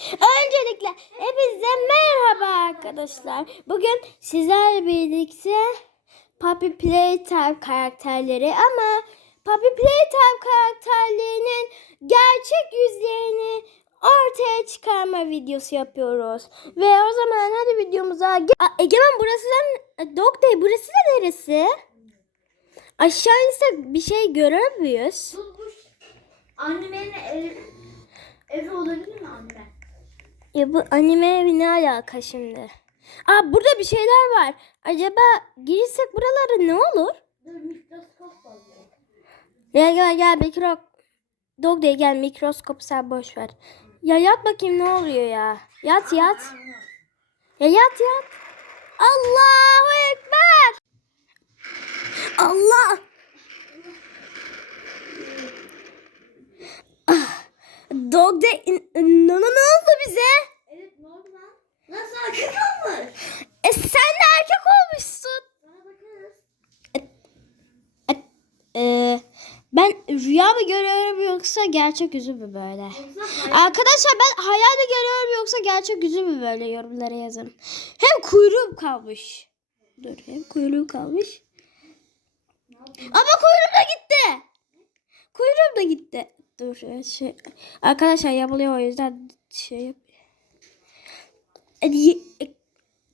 Öncelikle hepinize merhaba arkadaşlar. Bugün sizlerle birlikte Puppy Playtime karakterleri ama Puppy Playtime karakterlerinin gerçek yüzlerini ortaya çıkarma videosu yapıyoruz. Ve o zaman hadi videomuza Aa, Egemen burası da Dog Day burası da neresi? Aşağı insek bir şey görür müyüz? Tutmuş. Annemin ev, evi olabilir mi anne? Ya bu anime ne alaka şimdi? Aa burada bir şeyler var. Acaba girsek buralara ne olur? Gel gel gel mikro... Dog day gel mikroskop sen boş ver. Ya yat bakayım ne oluyor ya. Yat yat. Ya yat yat. Allahu Ekber. Allah. Dog day ne, ne oldu bize? Evet ne oldu lan? Nasıl erkek olmuş? E sen de erkek olmuşsun. Sana bakarız. Ee, ben rüya mı görüyorum yoksa gerçek yüzü mü böyle? Arkadaşlar ben hayal mi görüyorum yoksa gerçek yüzü mü böyle yorumlara yazın. Hem kuyruğum kalmış. Dur hem kuyruğum kalmış. Ama kuyruğum da gitti. Kuyruğum da gitti. Dur e, şey. Arkadaşlar yapılıyor o yüzden şey. E,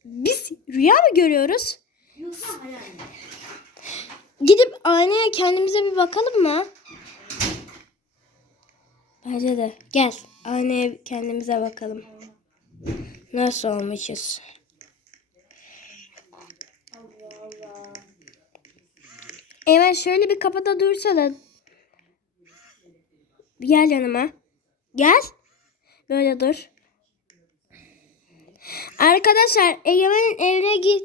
Biz rüya mı görüyoruz? Gidip aynaya kendimize bir bakalım mı? Bence de. Gel aynaya kendimize bakalım. Nasıl olmuşuz? Eymen şöyle bir kapıda dursana. Gel yanıma. Gel. Böyle dur. Arkadaşlar Egemen'in evine git.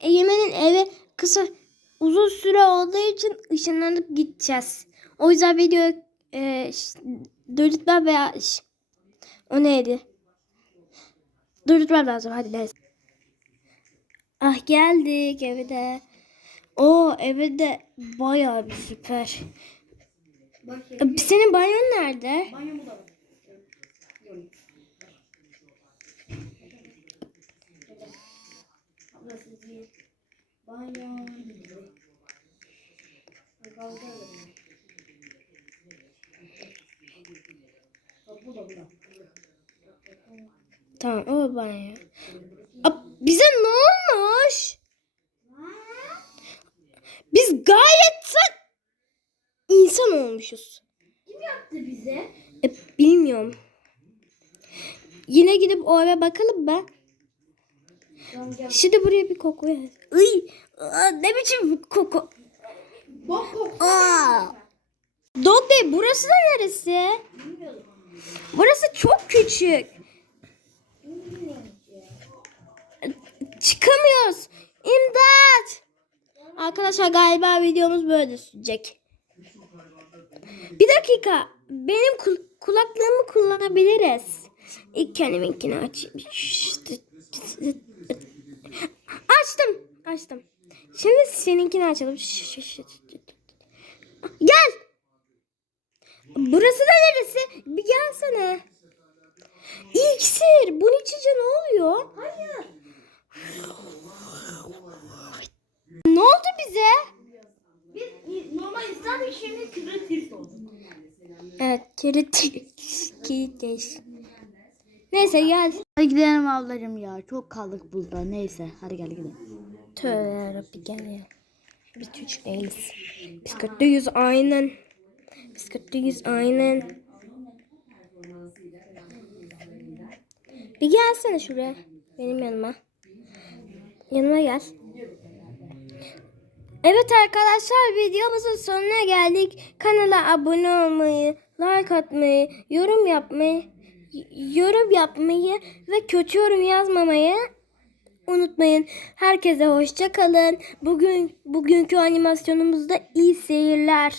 Egemen'in evi kısa uzun süre olduğu için ışınlanıp gideceğiz. O yüzden video e, durdurtmam veya o neydi? Durdurtmam lazım hadi neyse. Ah geldik evde. O evde bayağı bir süper. Bak ya. E, Senin banyon nerede? Banyo bu da. Burası değil. Banyo. Bak. Tamam o banyo. Aa, bize ne olmuş? Biz gayet sen insan olmuşuz. Kim yaptı bize? E, bilmiyorum. Yine gidip o eve bakalım gel. Şimdi buraya bir koku ver. Iy, aa, ne biçim koku? Bok. Aa. Day burası da neresi? Bilmiyorum. Burası çok küçük. Çıkamıyoruz. İmdat. Arkadaşlar galiba videomuz böyle sürecek. Bir dakika. Benim kul- kulaklığımı kullanabiliriz. İlk kendiminkini açayım. Açtım. Açtım. Şimdi seninkini açalım. Gel. Burası da neresi? Bir gelsene. İksir. Bunu içince ne oluyor? Hayır. Ne oldu bize? Biz normal insandık şimdi kübret olduk. Evet, kilit kilit. Neyse gel. Hadi gidelim ablacığım ya. Çok kaldık burada. Neyse hadi gel gidelim. Tövbe yarabbi gel ya. Biz çocuk değiliz. Biz kötüyüz aynen. Biz kötüyüz aynen. Bir gelsene şuraya. Benim yanıma. Yanıma gel. Evet arkadaşlar videomuzun sonuna geldik. Kanala abone olmayı, like atmayı, yorum yapmayı, yorum yapmayı ve kötü yorum yazmamayı unutmayın. Herkese hoşça kalın. Bugün bugünkü animasyonumuzda iyi seyirler.